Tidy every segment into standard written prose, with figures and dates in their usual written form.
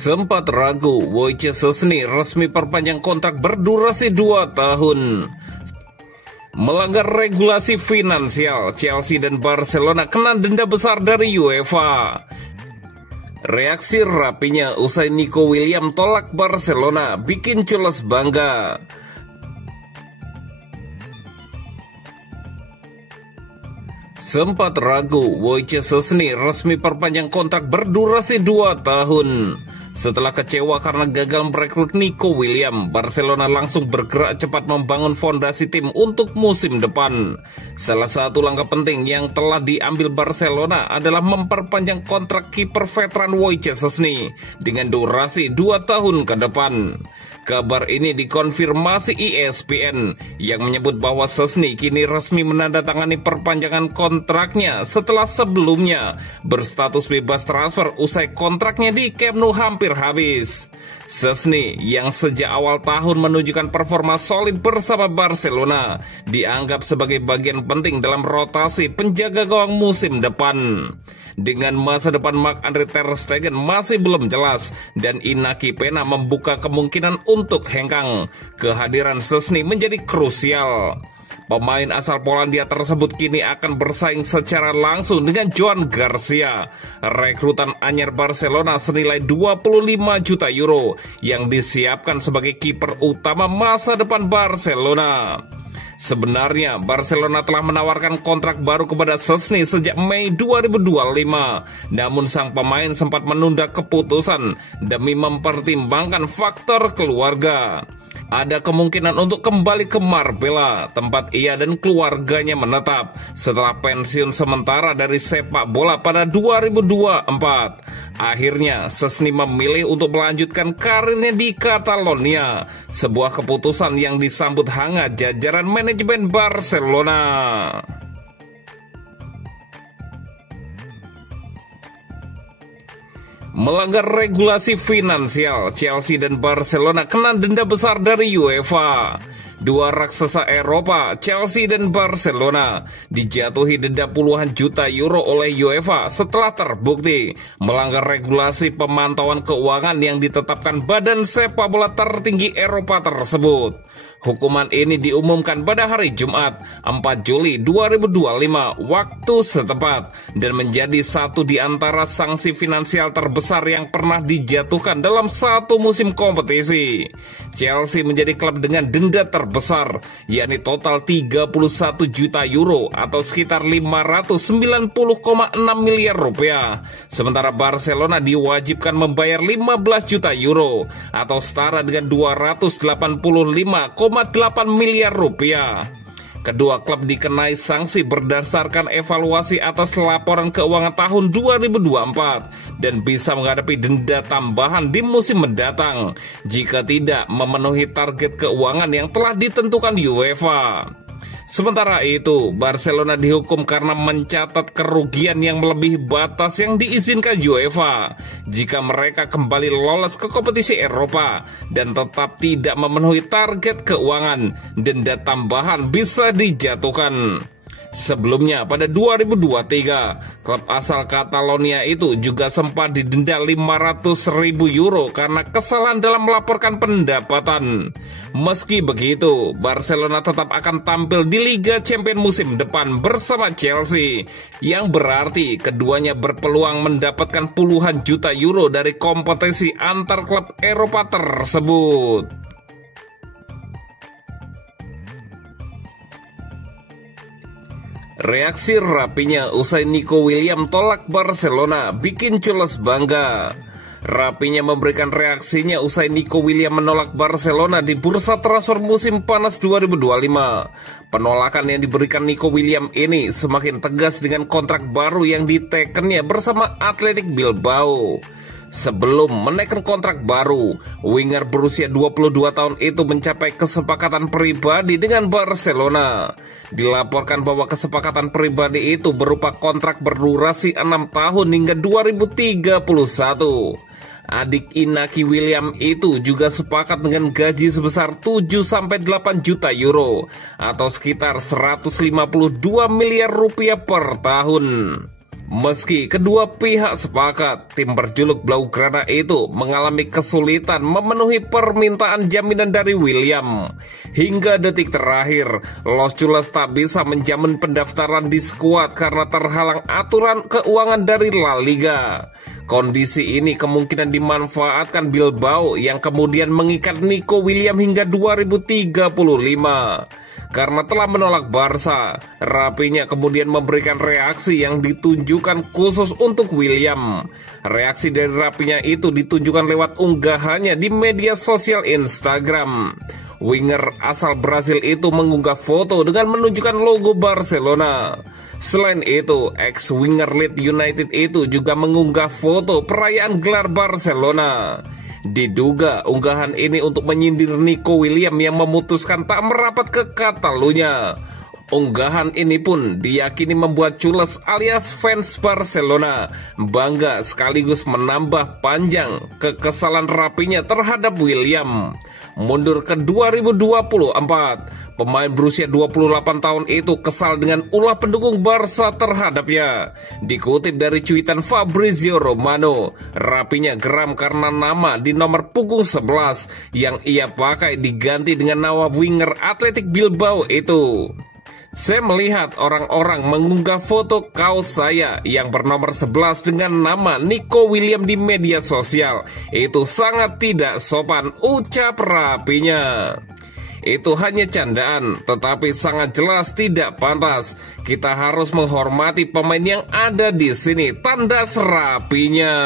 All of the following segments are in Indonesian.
Sempat ragu, Wojciech Szczęsny resmi perpanjang kontrak berdurasi 2 tahun. Melanggar regulasi finansial, Chelsea dan Barcelona kena denda besar dari UEFA. Reaksi rapinya usai Nico Williams tolak Barcelona bikin Culés bangga. Sempat ragu, Wojciech Szczęsny resmi perpanjang kontrak berdurasi 2 tahun. Setelah kecewa karena gagal merekrut Nico Williams, Barcelona langsung bergerak cepat membangun fondasi tim untuk musim depan. Salah satu langkah penting yang telah diambil Barcelona adalah memperpanjang kontrak kiper veteran Wojciech Szczęsny dengan durasi 2 tahun ke depan. Kabar ini dikonfirmasi ESPN yang menyebut bahwa Szczęsny kini resmi menandatangani perpanjangan kontraknya setelah sebelumnya berstatus bebas transfer usai kontraknya di Camp Nou hampir habis. Szczęsny yang sejak awal tahun menunjukkan performa solid bersama Barcelona dianggap sebagai bagian penting dalam rotasi penjaga gawang musim depan. Dengan masa depan Marc-Andre ter Stegen masih belum jelas dan Inaki Pena membuka kemungkinan untuk hengkang, kehadiran Szczęsny menjadi krusial. Pemain asal Polandia tersebut kini akan bersaing secara langsung dengan Joan Garcia, rekrutan anyar Barcelona senilai 25 juta euro yang disiapkan sebagai kiper utama masa depan Barcelona. Sebenarnya Barcelona telah menawarkan kontrak baru kepada Szczęsny sejak Mei 2025. Namun sang pemain sempat menunda keputusan demi mempertimbangkan faktor keluarga. Ada kemungkinan untuk kembali ke Marbella, tempat ia dan keluarganya menetap setelah pensiun sementara dari sepak bola pada 2024. Akhirnya, Szczęsny memilih untuk melanjutkan karirnya di Catalonia, sebuah keputusan yang disambut hangat jajaran manajemen Barcelona. Melanggar regulasi finansial, Chelsea dan Barcelona kena denda besar dari UEFA. Dua raksasa Eropa, Chelsea dan Barcelona, dijatuhi denda puluhan juta euro oleh UEFA setelah terbukti melanggar regulasi pemantauan keuangan yang ditetapkan Badan Sepak Bola tertinggi Eropa tersebut. Hukuman ini diumumkan pada hari Jumat 4 Juli 2025 waktu setempat dan menjadi satu di antara sanksi finansial terbesar yang pernah dijatuhkan dalam satu musim kompetisi. Chelsea menjadi klub dengan denda terbesar, yakni total 31 juta euro atau sekitar 590,6 miliar rupiah. Sementara Barcelona diwajibkan membayar 15 juta euro atau setara dengan 285,8 miliar rupiah. Kedua klub dikenai sanksi berdasarkan evaluasi atas laporan keuangan tahun 2024 dan bisa menghadapi denda tambahan di musim mendatang jika tidak memenuhi target keuangan yang telah ditentukan UEFA. Sementara itu, Barcelona dihukum karena mencatat kerugian yang melebihi batas yang diizinkan UEFA jika mereka kembali lolos ke kompetisi Eropa dan tetap tidak memenuhi target keuangan. Denda tambahan bisa dijatuhkan. Sebelumnya pada 2023, klub asal Catalonia itu juga sempat didenda 500.000 euro karena kesalahan dalam melaporkan pendapatan. Meski begitu, Barcelona tetap akan tampil di Liga Champions musim depan bersama Chelsea, yang berarti keduanya berpeluang mendapatkan puluhan juta euro dari kompetisi antar klub Eropa tersebut. Reaksi rapinya usai Nico Williams tolak Barcelona bikin Culés bangga. Rapinya memberikan reaksinya usai Nico Williams menolak Barcelona di bursa transfer musim panas 2025. Penolakan yang diberikan Nico Williams ini semakin tegas dengan kontrak baru yang ditekennya bersama Athletic Bilbao. Sebelum menaikkan kontrak baru, winger berusia 22 tahun itu mencapai kesepakatan pribadi dengan Barcelona. Dilaporkan bahwa kesepakatan pribadi itu berupa kontrak berdurasi 6 tahun hingga 2031. Adik Inaki Williams itu juga sepakat dengan gaji sebesar 7-8 juta euro atau sekitar 152 miliar rupiah per tahun. Meski kedua pihak sepakat, tim berjuluk Blaugrana itu mengalami kesulitan memenuhi permintaan jaminan dari William. Hingga detik terakhir, Los Chulas tak bisa menjamin pendaftaran di skuad karena terhalang aturan keuangan dari La Liga. Kondisi ini kemungkinan dimanfaatkan Bilbao yang kemudian mengikat Nico William hingga 2035. Karena telah menolak Barca, Raphinha kemudian memberikan reaksi yang ditunjukkan khusus untuk William. Reaksi dari Raphinha itu ditunjukkan lewat unggahannya di media sosial Instagram. Winger asal Brasil itu mengunggah foto dengan menunjukkan logo Barcelona. Selain itu, ex-winger Leeds United itu juga mengunggah foto perayaan gelar Barcelona. Diduga unggahan ini untuk menyindir Nico William yang memutuskan tak merapat ke Catalunya. Unggahan ini pun diyakini membuat Chulas alias fans Barcelona bangga sekaligus menambah panjang kekesalan Raphinha terhadap William. Mundur ke 2024, pemain berusia 28 tahun itu kesal dengan ulah pendukung Barca terhadapnya. Dikutip dari cuitan Fabrizio Romano, Raphinha geram karena nama di nomor punggung 11 yang ia pakai diganti dengan nama winger Athletic Bilbao itu. Saya melihat orang-orang mengunggah foto kaos saya yang bernomor 11 dengan nama Nico William di media sosial. Itu sangat tidak sopan, ucap Raphinha. Itu hanya candaan, tetapi sangat jelas tidak pantas. Kita harus menghormati pemain yang ada di sini, tandas Raphinha.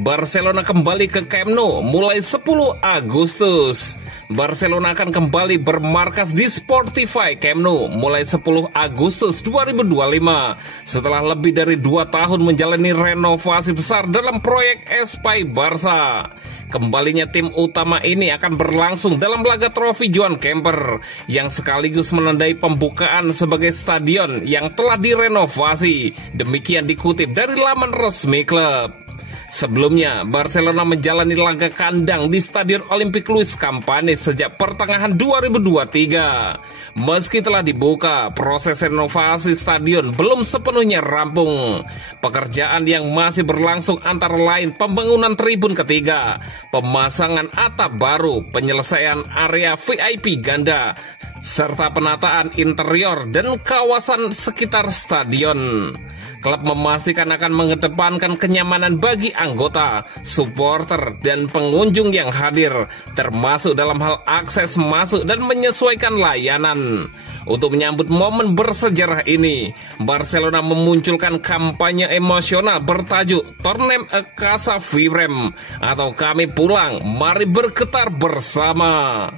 Barcelona kembali ke Camp Nou mulai 10 Agustus. Barcelona akan kembali bermarkas di Spotify Camp Nou mulai 10 Agustus 2025 setelah lebih dari 2 tahun menjalani renovasi besar dalam proyek Espai Barça. Kembalinya tim utama ini akan berlangsung dalam laga trofi Joan Gamper yang sekaligus menandai pembukaan sebagai stadion yang telah direnovasi. Demikian dikutip dari laman resmi klub. Sebelumnya, Barcelona menjalani laga kandang di Stadion Olympic Luis Companys sejak pertengahan 2023. Meski telah dibuka, proses renovasi stadion belum sepenuhnya rampung. Pekerjaan yang masih berlangsung antara lain pembangunan tribun ketiga, pemasangan atap baru, penyelesaian area VIP ganda, serta penataan interior dan kawasan sekitar stadion. Klub memastikan akan mengedepankan kenyamanan bagi anggota, supporter, dan pengunjung yang hadir, termasuk dalam hal akses masuk dan menyesuaikan layanan. Untuk menyambut momen bersejarah ini, Barcelona memunculkan kampanye emosional bertajuk Tornem a Casa Vibrem atau Kami Pulang, Mari Bergetar Bersama.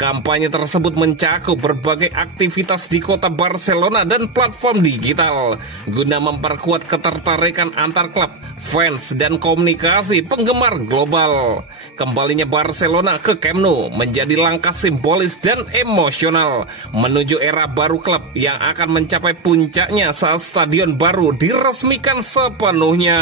Kampanye tersebut mencakup berbagai aktivitas di kota Barcelona dan platform digital guna memperkuat ketertarikan antar klub, fans, dan komunikasi penggemar global. Kembalinya Barcelona ke Camp Nou menjadi langkah simbolis dan emosional menuju era baru klub yang akan mencapai puncaknya saat stadion baru diresmikan sepenuhnya.